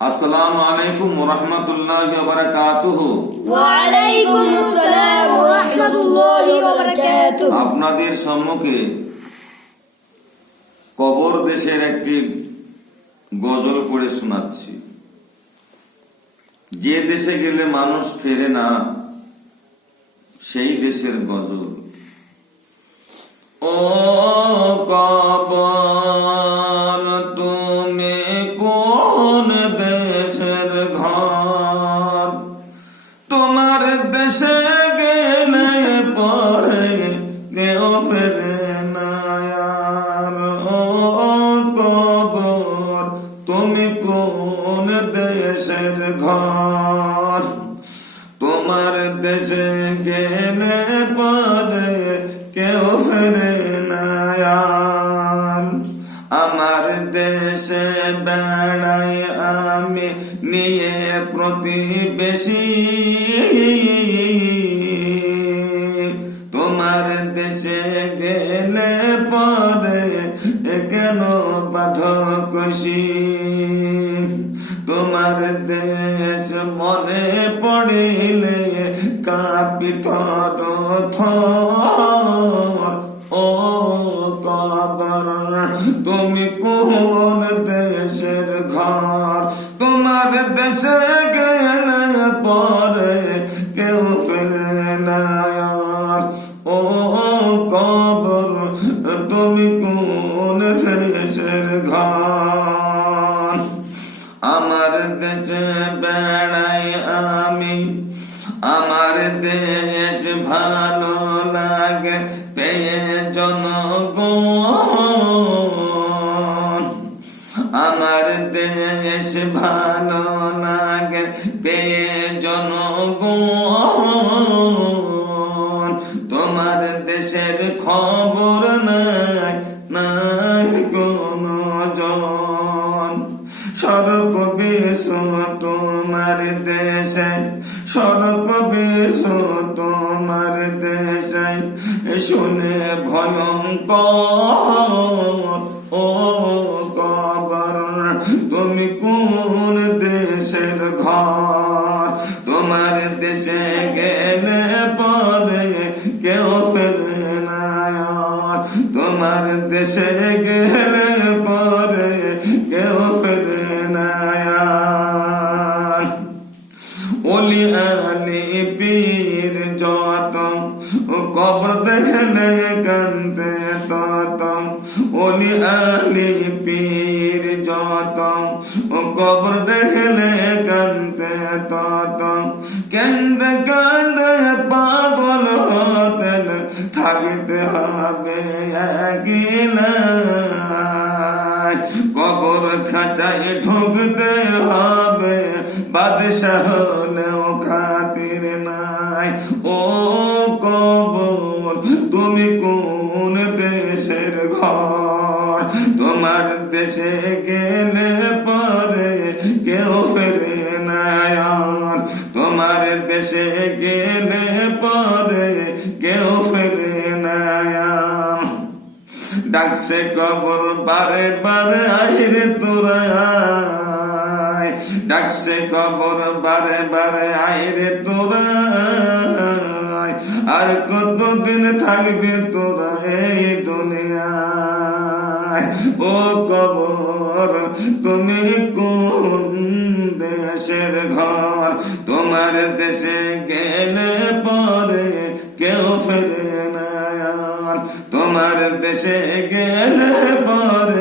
আসসালামু আলাইকুম ওয়া রাহমাতুল্লাহি ওয়া বারাকাতুহু। ওয়া আলাইকুম আসসালাম ওয়া রাহমাতুল্লাহি ওয়া বারাকাতুহু। আপনাদের সম্মুখে কবর দেশের একটি গজল পড়ে শোনাচ্ছি। যে দেশে গেলে মানুষ ফেরে না, সেই দেশের গজল। ও কবর তুমি কোন দেশের ঘর? তোমার দেশে গেলে পরে কেউ ফেরে না আর। ও কবর তুমি কোন দেশের ঘর? তোমার দেশে গেলে পরে কেউ ফেরে না আর। আমার দেশে বেড়াই আমি নিয়ে প্রতিবেশী, তোমার দেশে গেলে পরে কেন বাধ কষি? তোমার দেশ মনে পড়িলে কাঁপি থর থর। ও কবর তুমি কোন দেশের ঘর? তোমার দেশে গেলে পরে কেউ ফেরে না আর। ও কবর তুমি কোন দেশের ঘর? আমার দেশে বেড়াই আমি, আমার দেশ ভালো লাগে পেয়ে জনগণ। আমার দেশ ভালো লাগে পেয়ে জনগণ। তোমার দেশের খবর নাই, নাই কোনো জন। সর্ববিশ্ব তোমার দেশে, সর্ববিশ্ব তোমার দেশে শুনে ভয়ঙ্কর। ও কবর তুমি কোন দেশের ঘর? তোমার দেশে গেলে পরে কেউ ফেরে না আর। তোমার দেশে গেলে পরে কেউ ফেরে না আর। ওলি আলি পীর যত কবর দেখলে কান্দে তত। ওলি আলি পীর যত কবর দেখলে কান্দে তত। কেন্দে কান্দে পাগল হতেন, থাকতে হবে একলা। কবর খাঁচায় ঢুকতে হবে, বাদশাহ হলেও খাতির নাই। ও কবর তুমি কোন দেশের ঘর? তোমার দেশে গেলে পরে কেউ ফেরে না আর। তোমার দেশে গেলে পরে কেউ ফেরে না আর। ডাকছে কবর বারে বারে আইরে তোরা আয়। ডাকছে কবর বারে বারে আইরে তোরা আয়। আর কতদিন থাকবে তোরা এই দুনিয়ায়? ও কবর তুমি কোন দেশের ঘর? তোমার দেশে গেলে পরে কেউ ফেরে না আর। তোমার দেশে গেলে পরে